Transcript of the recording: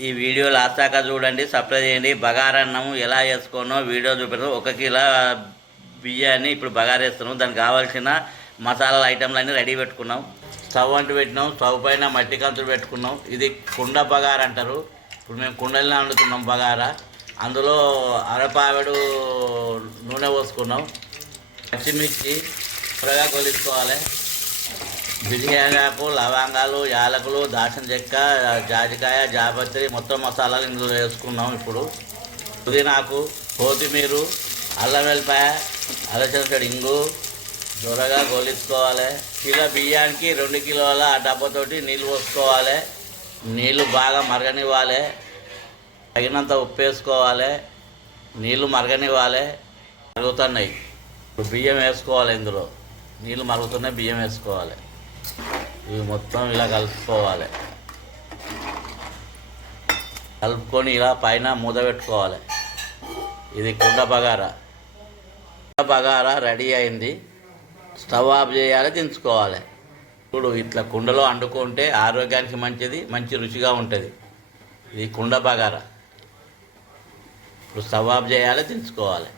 ఈ video last దాకా చూడండి, సబ్స్క్రైబ్ చేయండి. బగారన్నం ఎలా చేసుకోనో వీడియో చూపెడతాం. 1 కిలో బియ్యాన్ని ఇప్పుడు బగారేస్తున్నాం. దానికి కావాల్సిన మసాలా ఐటమ్లన్నీ రెడీ పెట్టుకున్నాం. స్టవ్ అంటూ పెట్టినాం. స్టవ్ పైన మట్టి కంతులు పెట్టుకున్నాం. ఇది కుండ బగార అంటారు. ఇప్పుడు మేము కుండలనే వండుతున్నాం బగార. అందులో అరపావెడు నూనె పోసుకున్నాం. పచ్చిమిర్చి త్వరగా కొలుసుకోవాలి. బిర్యానీ ఆకు, లవంగాలు, యాలకులు, దాల్చిన చెక్క, జాజికాయ, జాపత్రి మొత్తం మసాలాలు ఇందులో వేసుకున్నాం. ఇప్పుడు పుదీనాకు, కొత్తిమీర, అల్లం వెల్లిపాయ, అలసందడి ఇంగు త్వరగా గోలించుకోవాలి. కిలో బియ్యానికి 2 కిలోల డబ్బాతోటి నీళ్ళు పోసుకోవాలి. నీళ్ళు బాగా మరగనివ్వాలి. తగినంత ఉప్పు వేసుకోవాలి. నీళ్ళు మరగనివ్వాలి. మరుగుతున్నాయి. ఇప్పుడు బియ్యం వేసుకోవాలి. ఇందులో నీళ్ళు మరుగుతున్నాయి. బియ్యం వేసుకోవాలి. ఇవి మొత్తం ఇలా కలుపుకోవాలి. కలుపుకొని ఇలా పైన మూత పెట్టుకోవాలి. ఇది కుండ బగారా. కుండ బగారా రెడీ అయింది. స్టవ్ ఆఫ్ చేయాలి, దించుకోవాలి. ఇప్పుడు ఇట్లా కుండలో వండుకుంటే ఆరోగ్యానికి మంచిది, మంచి రుచిగా ఉంటుంది. ఇది కుండ బగారా. ఇప్పుడు స్టవ్ ఆఫ్ చేయాలి, దించుకోవాలి.